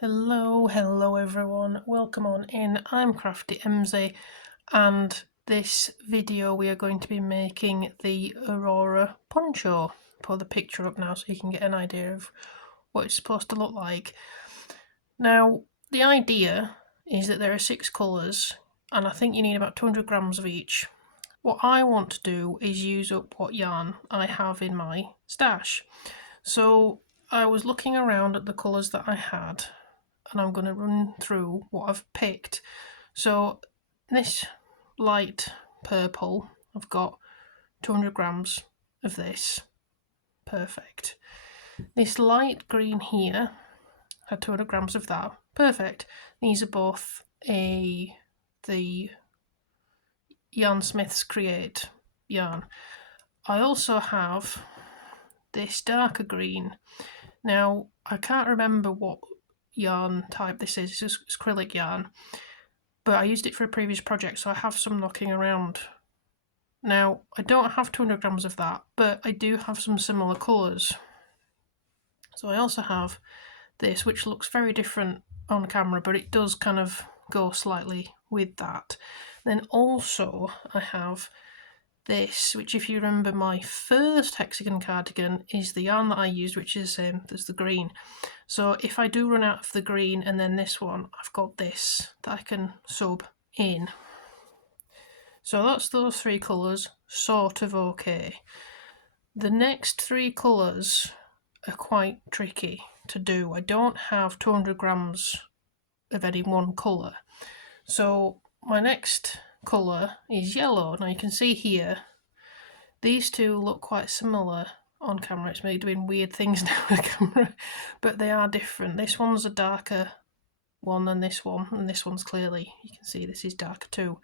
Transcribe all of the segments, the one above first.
Hello everyone, welcome on in. I'm Crafty MZ and this video we are going to be making the Aurora poncho. Put the picture up now so you can get an idea of what it's supposed to look like. Now the idea is that there are 6 colours and I think you need about 200 grams of each. What I want to do is use up what yarn I have in my stash. So I was looking around at the colours that I had and I'm going to run through what I've picked. So this light purple, I've got 200 grams of this, perfect. This light green here, had 200 grams of that, perfect. These are both the Yarn Smith's Create yarn. I also have this darker green. Now I can't remember what yarn type this is, it's acrylic yarn, but I used it for a previous project, so I have some knocking around. Now I don't have 200 grams of that, but I do have some similar colours. So I also have this, which looks very different on camera, but it does kind of go slightly with that. Then also I have this, which if you remember my first hexagon cardigan is the yarn that I used, which is there's the green. So if I do run out of the green and then this one, I've got this that I can sub in. So that's those 3 colours, sort of okay. The next 3 colours are quite tricky to do. I don't have 200 grams of any one colour. So my next colour is yellow. Now you can see here, these two look quite similar on camera. It's me doing weird things now with the camera, but they are different. This one's a darker one than this one, and this one's clearly, you can see this is darker too.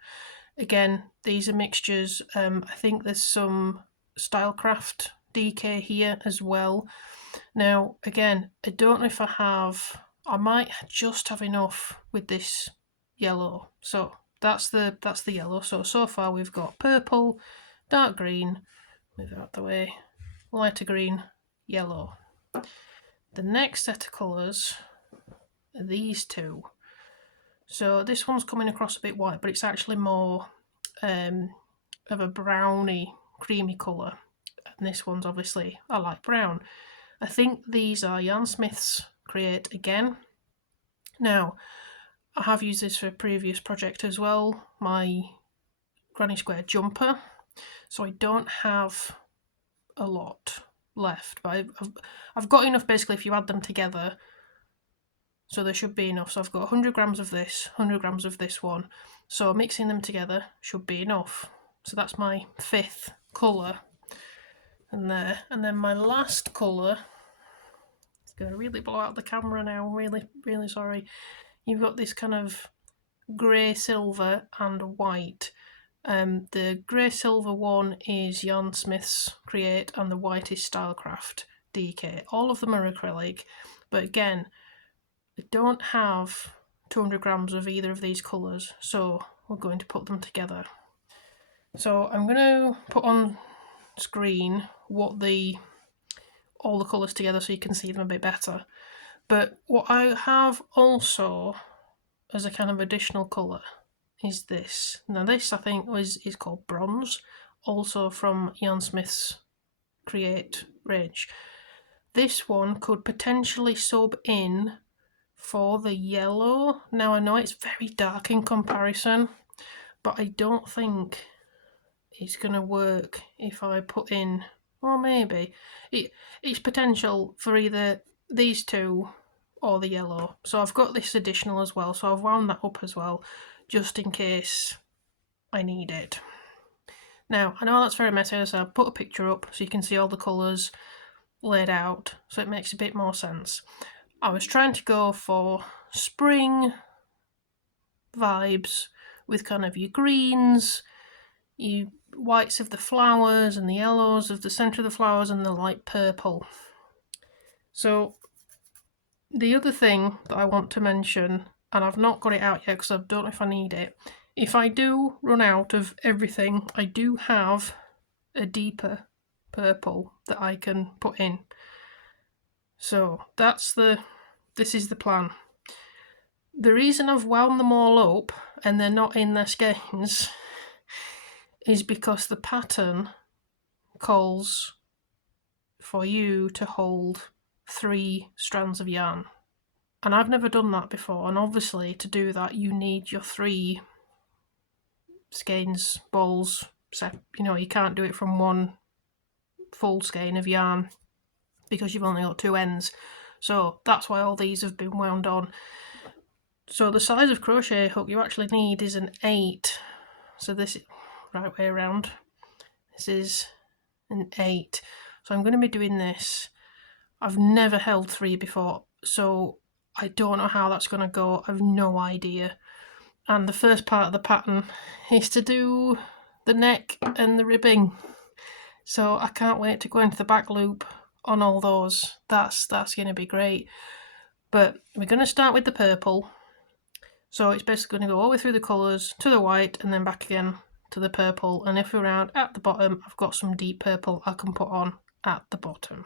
Again, these are mixtures. I think there's some Stylecraft DK here as well. Now again, I don't know if I might just have enough with this yellow. So that's the yellow. So far we've got purple, dark green, move it out the way, lighter green, yellow. The next set of colours are these two. So this one's coming across a bit white, but it's actually more of a browny, creamy colour. And this one's obviously a light brown. I think these are Yarn Smith's Create again. Now, I have used this for a previous project as well, my Granny Square jumper. So I don't have a lot left, but I've got enough basically if you add them together. So there should be enough. So I've got 100 grams of this, 100 grams of this one. So mixing them together should be enough. So that's my 5th colour. And there. And then my last colour, it's going to really blow out the camera now, really sorry. You've got this kind of grey, silver and white. The grey silver one is Yarn Smith's Create and the white is Stylecraft DK. All of them are acrylic, but again, I don't have 200 grams of either of these colours, so we're going to put them together. So I'm going to put on screen what all the colours together so you can see them a bit better. But what I have also as a kind of additional colour is this. Now this I think is called Bronze, also from Yarn Smith's Create range. This one could potentially sub in for the yellow. Now I know it's very dark in comparison, but I don't think it's going to work if I put in, or maybe, it's potential for either these two or the yellow. So I've got this additional as well, so I've wound that up as well, just in case I need it. Now, I know that's very messy, so I'll put a picture up so you can see all the colours laid out, so it makes a bit more sense. I was trying to go for spring vibes with kind of your greens, your whites of the flowers and the yellows of the centre of the flowers and the light purple. So the other thing that I want to mention, and I've not got it out yet because I don't know if I need it, if I do run out of everything, I do have a deeper purple that I can put in. So this is the plan. The reason I've wound them all up and they're not in their skeins is because the pattern calls for you to hold 3 strands of yarn. And I've never done that before, and obviously to do that you need your 3 skeins, balls, you can't do it from one full skein of yarn because you've only got 2 ends. So that's why all these have been wound on. So the size of crochet hook you actually need is an 8. So this is right way around. This is an 8. So I'm going to be doing this. I've never held 3 before, so I don't know how that's going to go. I've no idea. And the first part of the pattern is to do the neck and the ribbing. So I can't wait to go into the back loop on all those. That's going to be great. But we're going to start with the purple. So it's basically going to go all the way through the colours to the white and then back again to the purple. And if we're around at the bottom, I've got some deep purple I can put on at the bottom.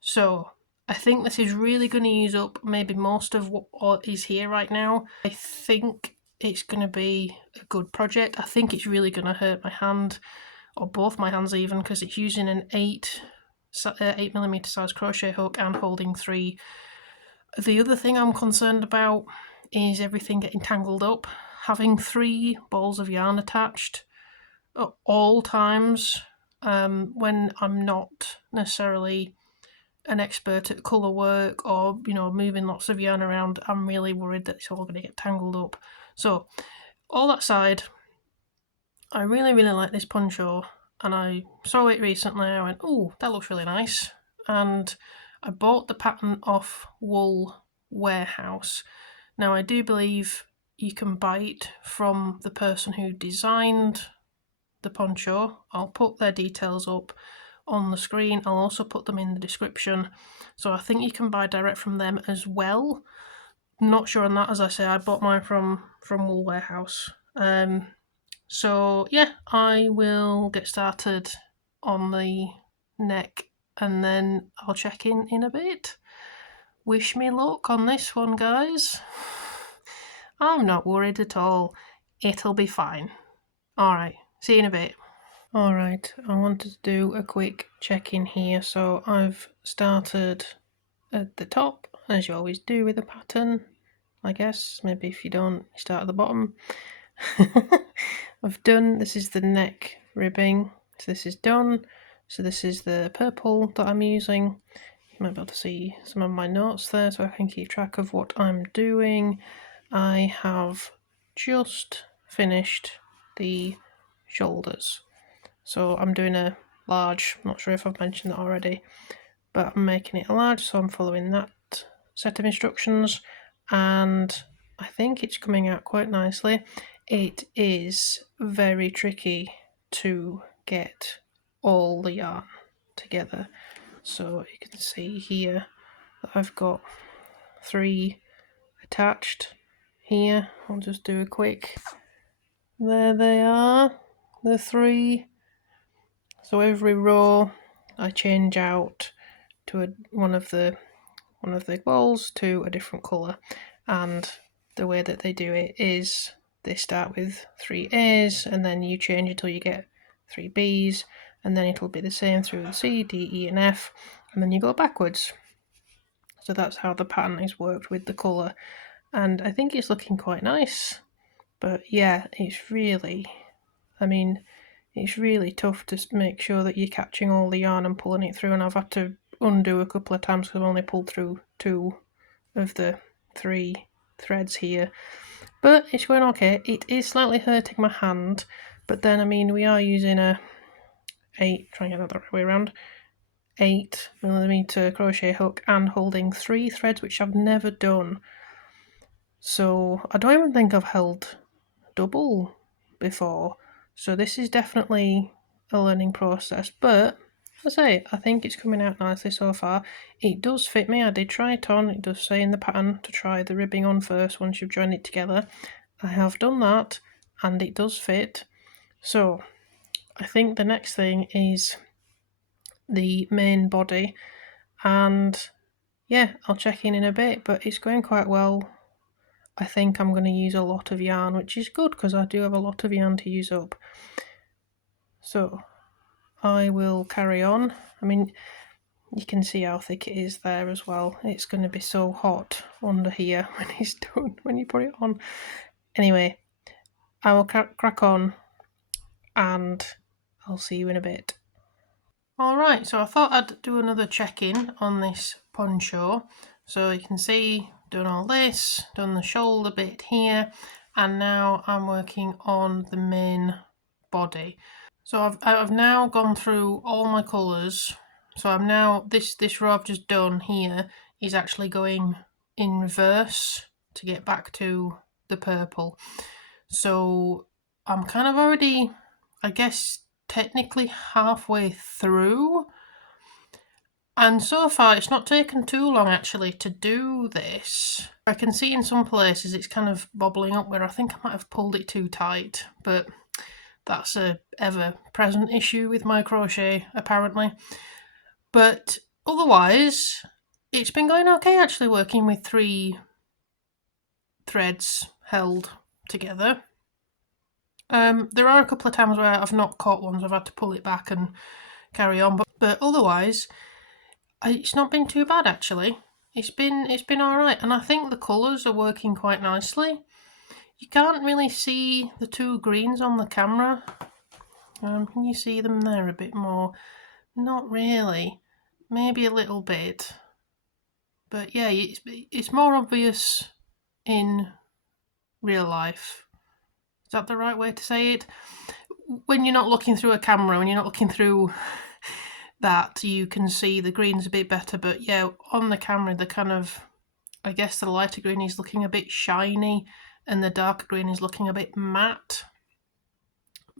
So I think this is really going to use up maybe most of what is here right now. I think it's going to be a good project. I think it's really going to hurt my hand, or both my hands even, because it's using an 8mm size crochet hook and holding 3. The other thing I'm concerned about is everything getting tangled up. Having 3 balls of yarn attached at all times when I'm not necessarily an expert at colour work or moving lots of yarn around, I'm really worried that it's all going to get tangled up. So all that aside, I really like this poncho, and I saw it recently. I went, oh, that looks really nice, and I bought the pattern off Wool Warehouse. Now I do believe you can buy it from the person who designed the poncho. I'll put their details up on the screen. I'll also put them in the description. So I think you can buy direct from them as well. Not sure on that, as I say, I bought mine from Wool Warehouse. So yeah, I will get started on the neck and then I'll check in a bit. Wish me luck on this one, guys. I'm not worried at all. It'll be fine. Alright, see you in a bit. Alright, I wanted to do a quick check-in here. So I've started at the top, as you always do with a pattern, I guess. Maybe if you don't, you start at the bottom. This is the neck ribbing, so this is done. So this is the purple that I'm using. You might be able to see some of my notes there so I can keep track of what I'm doing. I have just finished the shoulders. So I'm doing a large, I'm not sure if I've mentioned that already, but I'm making it a large, so I'm following that set of instructions, and I think it's coming out quite nicely. It is very tricky to get all the yarn together. So you can see here that I've got 3 attached here. I'll just do a quick, there they are, the 3. So every row I change out to one of the balls to a different colour, and the way that they do it is they start with 3 A's and then you change until you get 3 B's, and then it'll be the same through the C, D, E and F, and then you go backwards. So that's how the pattern is worked with the colour, and I think it's looking quite nice. But yeah, it's really tough to make sure that you're catching all the yarn and pulling it through, and I've had to undo a couple of times because I've only pulled through 2 of the 3 threads here. But it's going okay. It is slightly hurting my hand, but then we are using a 8mm crochet hook and holding 3 threads, which I've never done. So I don't even think I've held double before. So this is definitely a learning process, but as I say, I think it's coming out nicely so far. It does fit me. I did try it on. It does say in the pattern to try the ribbing on first once you've joined it together. I have done that and it does fit. So I think the next thing is the main body, and yeah, I'll check in a bit, but it's going quite well. I think I'm going to use a lot of yarn, which is good because I do have a lot of yarn to use up. So I will carry on. I mean, you can see how thick it is there as well. It's going to be so hot under here when it's done, when you put it on. Anyway, I will crack on and I'll see you in a bit. Alright, so I thought I'd do another check-in on this poncho. So you can see, done all this, done the shoulder bit here, and now I'm working on the main body. So I've now gone through all my colours. So I'm now, this row I've just done here is actually going in reverse to get back to the purple. So I'm kind of already, I guess, technically halfway through. And so far it's not taken too long actually to do this. I can see in some places it's kind of bobbling up where I think I might have pulled it too tight, but that's a ever-present issue with my crochet apparently. But otherwise it's been going okay actually, working with 3 threads held together. There are a couple of times where I've not caught ones, I've had to pull it back and carry on, but otherwise it's not been too bad actually. It's been alright, and I think the colours are working quite nicely. You can't really see the 2 greens on the camera. Can you see them there a bit more? Not really, maybe a little bit, but yeah, it's more obvious in real life. Is that the right way to say it? When you're not looking through a camera, when you're not looking through that, you can see the greens a bit better, but yeah, on the camera the kind of, I guess the lighter green is looking a bit shiny and the darker green is looking a bit matte.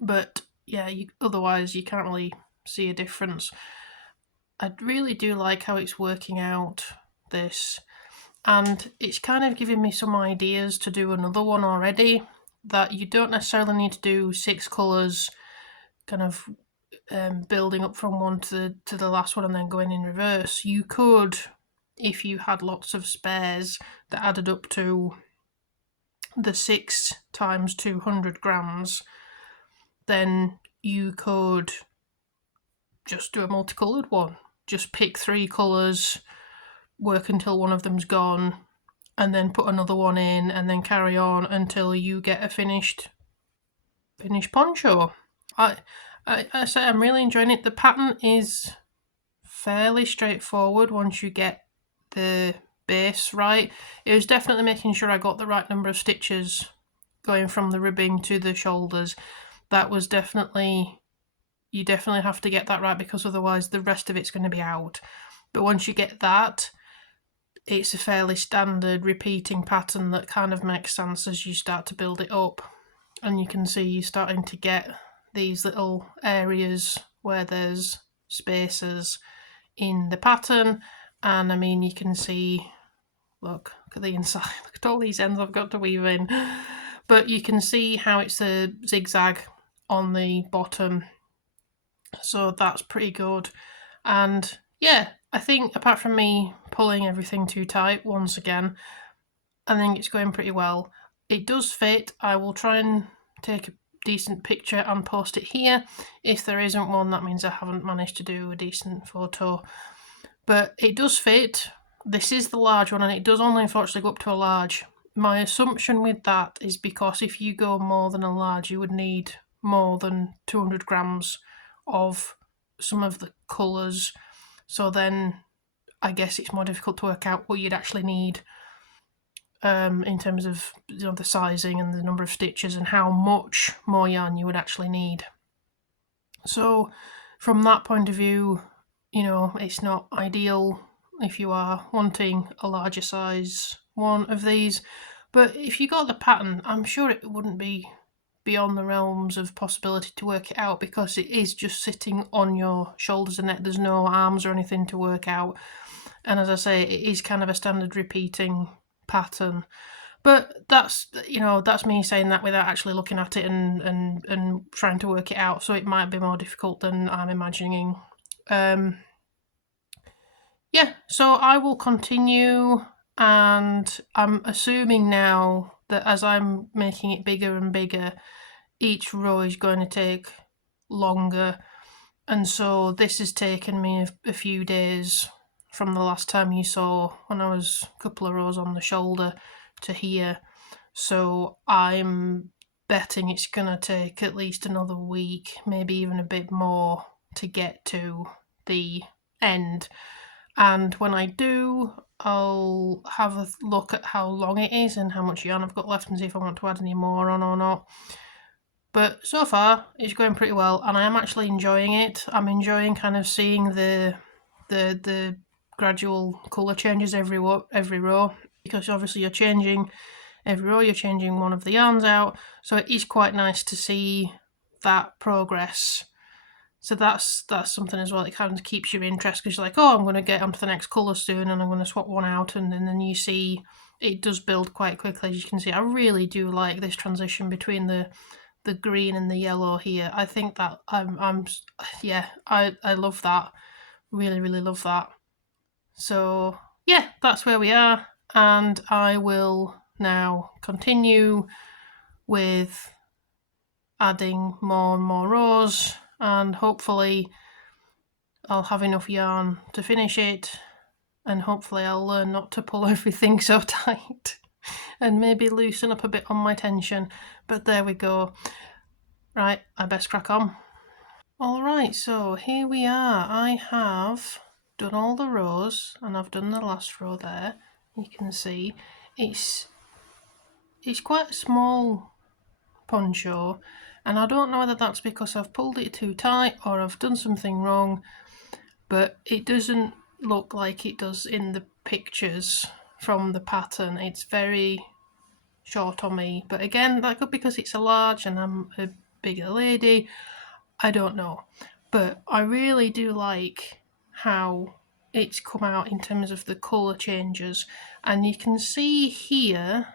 But yeah, otherwise you can't really see a difference. I really do like how it's working out, this, and it's kind of giving me some ideas to do another one already, that you don't necessarily need to do 6 colours kind of building up from one to the last one and then going in reverse. You could, if you had lots of spares that added up to the 6 times 200 grams, then you could just do a multicoloured one. Just pick 3 colours, work until one of them's gone, and then put another one in, and then carry on until you get a finished poncho. I say I'm really enjoying it. The pattern is fairly straightforward once you get the base right. It was definitely making sure I got the right number of stitches going from the ribbing to the shoulders. That was definitely, you definitely have to get that right, because otherwise the rest of it's going to be out. But once you get that, it's a fairly standard repeating pattern that kind of makes sense as you start to build it up. And you can see you're starting to get these little areas where there's spaces in the pattern, and I mean you can see, look at the inside, look at all these ends I've got to weave in, but you can see how it's a zigzag on the bottom, so that's pretty good. And yeah, I think apart from me pulling everything too tight once again, I think it's going pretty well. It does fit. I will try and take a decent picture and post it here. If there isn't one, that means I haven't managed to do a decent photo. But it does fit. This is the large one, and it does only unfortunately go up to a large. My assumption with that is because if you go more than a large, you would need more than 200 grams of some of the colours. So then I guess it's more difficult to work out what you'd actually need in terms of, you know, the sizing and the number of stitches and how much more yarn you would actually need. So from that point of view, you know, it's not ideal if you are wanting a larger size one of these, but if you got the pattern, I'm sure it wouldn't be beyond the realms of possibility to work it out, because it is just sitting on your shoulders and neck. There's no arms or anything to work out, and as I say, it is kind of a standard repeating pattern. But that's, you know, that's me saying that without actually looking at it and trying to work it out, so it might be more difficult than I'm imagining. Yeah, so I will continue and I'm assuming now that as I'm making it bigger and bigger, each row is going to take longer, and so this has taken me a few days from the last time you saw when I was a couple of rows on the shoulder to here. So I'm betting it's going to take at least another week, maybe even a bit more, to get to the end. And when I do, I'll have a look at how long it is and how much yarn I've got left and see if I want to add any more on or not. But so far, it's going pretty well, and I am actually enjoying it. I'm enjoying kind of seeing the gradual colour changes every row, because obviously you're changing every row, you're changing one of the yarns out, so it is quite nice to see that progress. So that's something as well. It kind of keeps your interest, because you're like, oh, I'm going to get onto the next colour soon, and I'm going to swap one out, and then you see it does build quite quickly. As you can see, I really do like this transition between the green and the yellow here. I think that I love that. Really, really love that. So yeah, that's where we are, and I will now continue with adding more and more rows, and hopefully I'll have enough yarn to finish it, and hopefully I'll learn not to pull everything so tight and maybe loosen up a bit on my tension. But there we go. Right, I best crack on. Alright, so here we are. I have done all the rows, and I've done the last row there. You can see it's quite a small poncho, and I don't know whether that's because I've pulled it too tight or I've done something wrong, but it doesn't look like it does in the pictures from the pattern. It's very short on me, but again, that could be because it's a large and I'm a bigger lady. I don't know, but I really do like how it's come out in terms of the colour changes, and you can see here,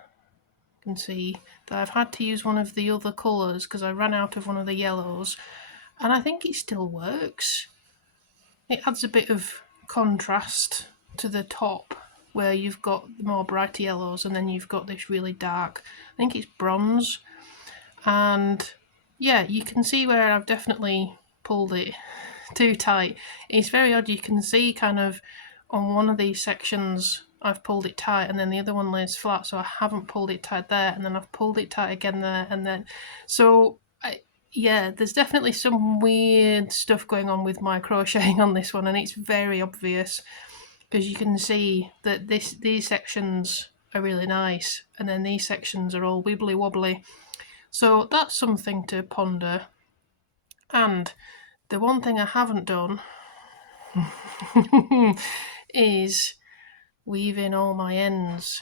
you can see that I've had to use one of the other colours because I ran out of one of the yellows, and I think it still works. It adds a bit of contrast to the top where you've got more bright yellows and then you've got this really dark, I think it's bronze, and yeah, you can see where I've definitely pulled it too tight. It's very odd. You can see kind of on one of these sections I've pulled it tight and then the other one lays flat, so I haven't pulled it tight there, and then I've pulled it tight again there, and then so yeah, there's definitely some weird stuff going on with my crocheting on this one, and it's very obvious because you can see that these sections are really nice and then these sections are all wibbly wobbly. So that's something to ponder. And the one thing I haven't done is weave in all my ends.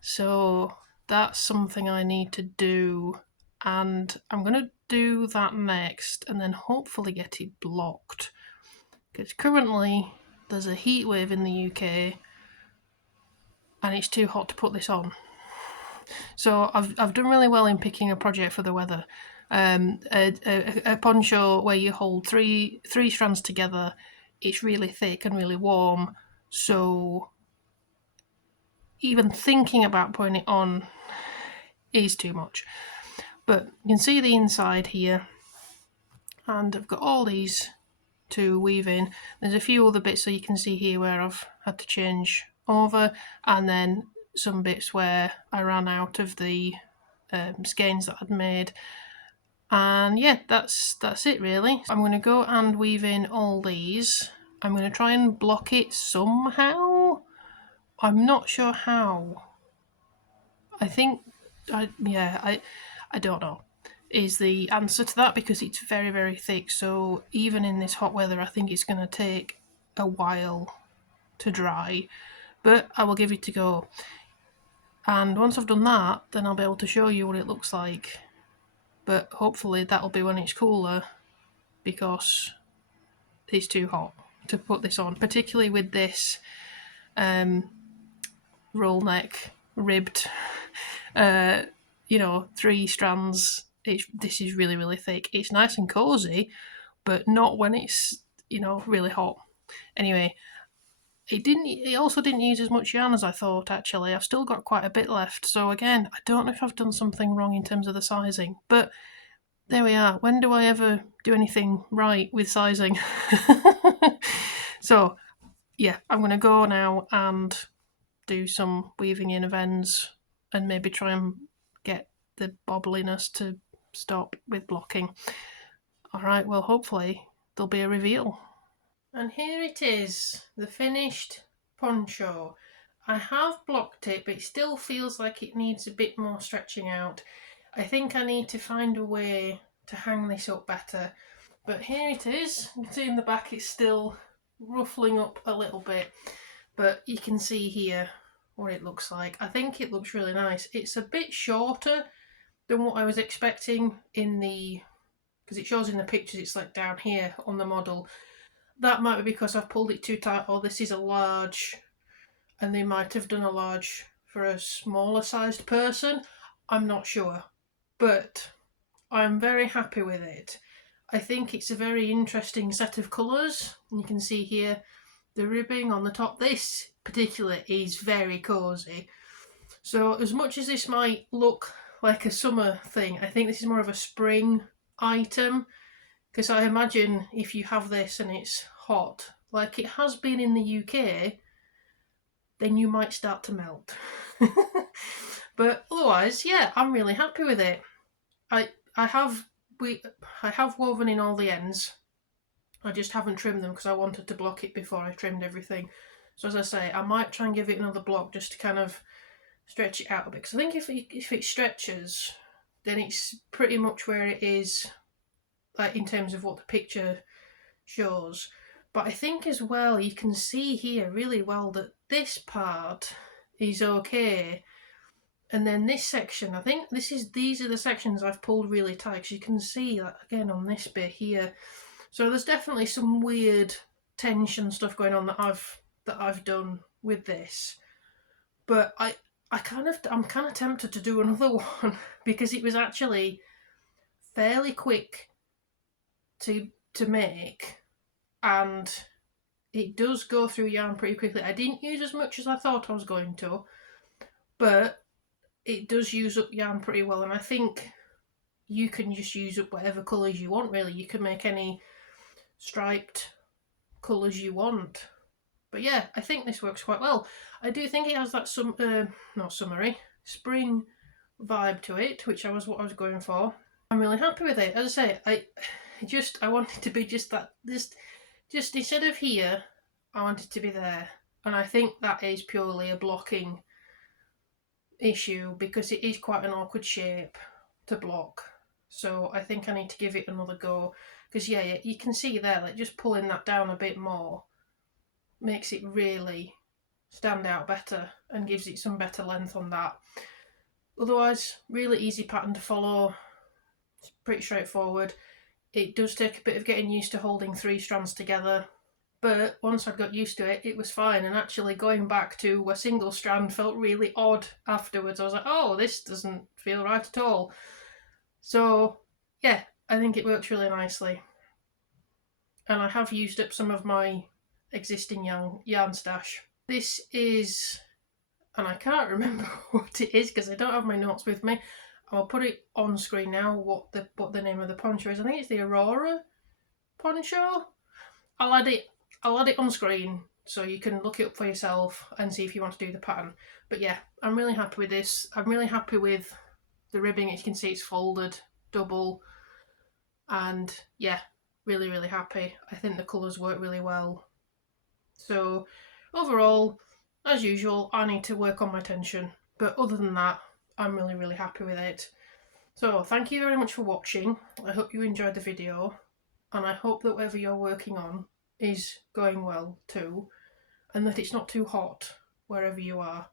So that's something I need to do, and I'm going to do that next and then hopefully get it blocked, because currently there's a heat wave in the UK and it's too hot to put this on. So I've done really well in picking a project for the weather. A poncho where you hold three strands together. It's really thick and really warm, so even thinking about putting it on is too much. But you can see the inside here, and I've got all these to weave in. There's a few other bits, so you can see here where I've had to change over, and then some bits where I ran out of the skeins that I'd made. And yeah, that's it really. I'm going to go and weave in all these. I'm going to try and block it somehow. I'm not sure how. I think I don't know is the answer to that, because it's very, very thick. So even in this hot weather, I think it's going to take a while to dry, but I will give it a go. And once I've done that, then I'll be able to show you what it looks like. But hopefully that'll be when it's cooler, because it's too hot to put this on, particularly with this roll neck ribbed, 3 strands. This is really, really thick. It's nice and cozy, but not when it's really hot. Anyway, It also didn't use as much yarn as I thought, actually. I've still got quite a bit left, so again, I don't know if I've done something wrong in terms of the sizing, but there we are. When do I ever do anything right with sizing? So, yeah, I'm going to go now and do some weaving in of ends and maybe try and get the bobbliness to stop with blocking. Alright, well, hopefully there'll be a reveal. And here it is, the finished poncho. I have blocked it, but it still feels like it needs a bit more stretching out. I think I need to find a way to hang this up better. But here it is. You can see in the back it's still ruffling up a little bit, but you can see here what it looks like. I think it looks really nice. It's a bit shorter than what I was expecting in the, because it shows in the pictures it's like down here on the model. That might be because I've pulled it too tight, or this is a large and they might have done a large for a smaller sized person. I'm not sure, but I'm very happy with it. I think it's a very interesting set of colours. You can see here the ribbing on the top. This particular is very cosy. So as much as this might look like a summer thing, I think this is more of a spring item, because I imagine if you have this and it's hot, like it has been in the UK, then you might start to melt. But otherwise, yeah, I'm really happy with it. I have woven in all the ends. I just haven't trimmed them because I wanted to block it before I trimmed everything. So as I say, I might try and give it another block just to kind of stretch it out a bit. Because I think if it stretches, then it's pretty much where it is, like in terms of what the picture shows. But I think as well you can see here really well that this part is okay, and then this section, I think these are the sections I've pulled really tight, because you can see that again on this bit here. So there's definitely some weird tension stuff going on that I've done with this. But I'm kind of tempted to do another one because it was actually fairly quick to make, and it does go through yarn pretty quickly. I didn't use as much as I thought I was going to, but it does use up yarn pretty well, and I think you can just use up whatever colours you want, really. You can make any striped colours you want. But yeah, I think this works quite well. I do think it has that spring vibe to it, which was what I was going for. I'm really happy with it. As I say, I want it to be just that, just instead of here, I want it to be there. And I think that is purely a blocking issue, because it is quite an awkward shape to block. So I think I need to give it another go, because yeah, you can see there, like just pulling that down a bit more makes it really stand out better and gives it some better length on that. Otherwise, really easy pattern to follow. It's pretty straightforward. It does take a bit of getting used to holding 3 strands together, but once I got used to it, it was fine. And actually going back to a single strand felt really odd afterwards. I was like, oh, this doesn't feel right at all. So yeah, I think it works really nicely. And I have used up some of my existing yarn stash. This is, and I can't remember what it is because I don't have my notes with me. I'll put it on screen now what the name of the poncho is. I think it's the Aurora poncho. I'll add it on screen so you can look it up for yourself and see if you want to do the pattern. But yeah, I'm really happy with this. I'm really happy with the ribbing. As you can see, it's folded double, and yeah, really, really happy. I think the colours work really well. So overall, as usual, I need to work on my tension, but other than that, I'm really, really happy with it. So thank you very much for watching. I hope you enjoyed the video, and I hope that whatever you're working on is going well too, and that it's not too hot wherever you are.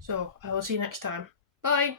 So I will see you next time. Bye!